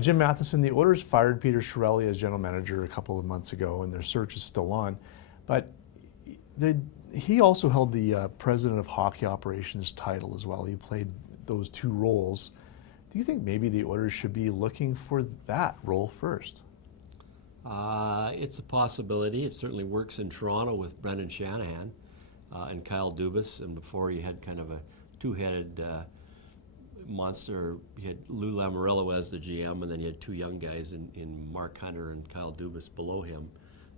Jim Matheson, the Oilers fired Peter Chiarelli as general manager a couple of months ago, and their search is still on. But he also held the president of hockey operations title as well. He played those two roles. Do you think maybe the Oilers should be looking for that role first? It's a possibility. It certainly works in Toronto with Brendan Shanahan and Kyle Dubas, and before you had kind of a two-headed monster. You had Lou Lamoriello as the GM, and then you had two young guys in Mark Hunter and Kyle Dubas below him.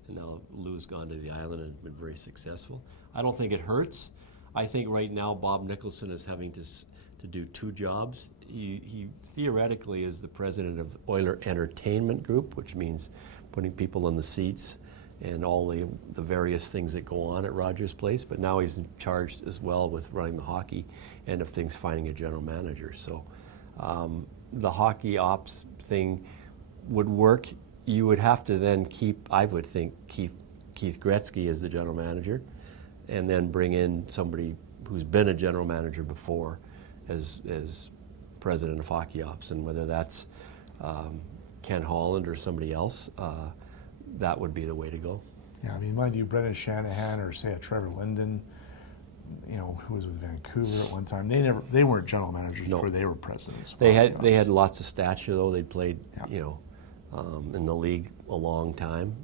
And now Lou's gone to the island and been very successful. I don't think it hurts. I think right now Bob Nicholson is having to do two jobs. He theoretically is the president of Oiler Entertainment Group, which means putting people in the seats and all the various things that go on at Rogers Place. But now he's in charge as well with running the hockey end of things, finding a general manager. So the hockey ops thing would work. You would have to then keep, I would think, Keith Gretzky as the general manager, and then bring in somebody who's been a general manager before as president of hockey ops, and whether that's Ken Holland or somebody else, that would be the way to go. Yeah, I mean, mind you, Brendan Shanahan or say a Trevor Linden, who was with Vancouver at one time, they weren't general managers before they were presidents. They had lots of stature though. They'd played in the league a long time,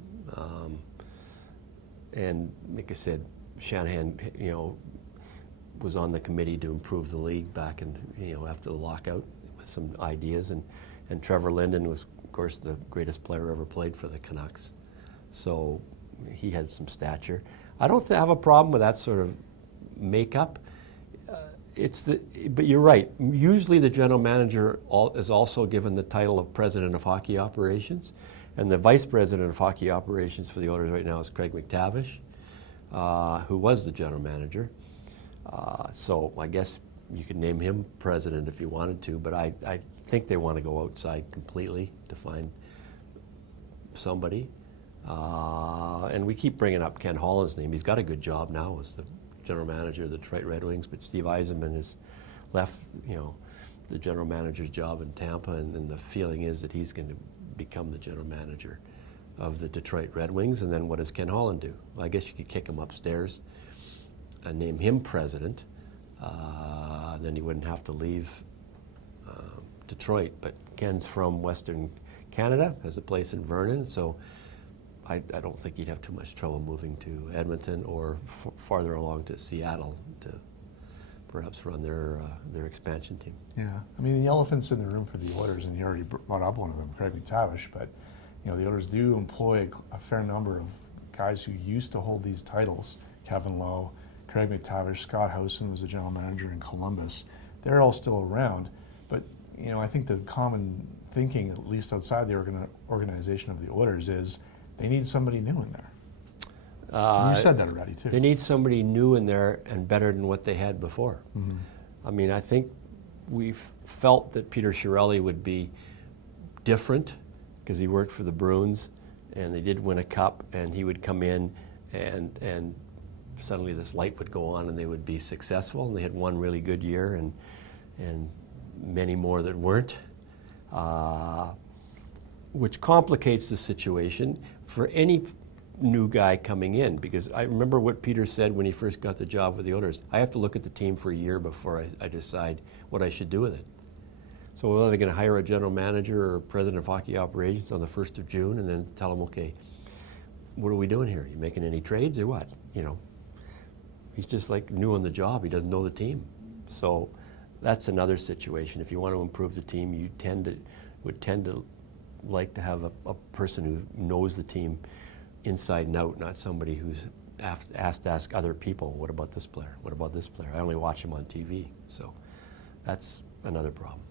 and like I said, Shanahan was on the committee to improve the league back in after the lockout with some ideas, and Trevor Linden was of course the greatest player ever played for the Canucks, so he had some stature. I don't have a problem with that sort of makeup. But you're right. Usually the general manager is also given the title of president of hockey operations, and the vice president of hockey operations for the Oilers right now is Craig McTavish, who was the general manager. So I guess you could name him president if you wanted to, but I think they want to go outside completely to find somebody. And we keep bringing up Ken Holland's name. He's got a good job now as the general manager of the Detroit Red Wings, but Steve Yzerman has left, the general manager's job in Tampa, and the feeling is that he's going to become the general manager of the Detroit Red Wings. And then what does Ken Holland do? Well, I guess you could kick him upstairs and name him president. Then he wouldn't have to leave Detroit. But Ken's from Western Canada, has a place in Vernon, so I don't think he'd have too much trouble moving to Edmonton or farther along to Seattle to perhaps run their expansion team. Yeah, I mean, the elephants in the room for the Oilers, and you already brought up one of them, Craig McTavish, but the Oilers do employ a fair number of guys who used to hold these titles. Kevin Lowe, Craig McTavish, Scott Howson was the general manager in Columbus. They're all still around, but I think the common thinking, at least outside the organization of the Oilers, is they need somebody new in there. You said that already, too. They need somebody new in there and better than what they had before. Mm-hmm. I mean, I think we've felt that Peter Chiarelli would be different because he worked for the Bruins, and they did win a cup, and he would come in and suddenly this light would go on and they would be successful. And they had one really good year and many more that weren't, which complicates the situation for any new guy coming in, because I remember what Peter said when he first got the job with the Oilers. I have to look at the team for a year before I decide what I should do with it. So are they going to hire a general manager or president of hockey operations on the 1st of June and then tell him, okay, what are we doing here? Are you making any trades or what? He's just like new on the job. He doesn't know the team. So that's another situation. If you want to improve the team, you would tend to like to have a person who knows the team inside and out, not somebody who's asked to ask other people, what about this player? What about this player? I only watch him on TV. So that's another problem.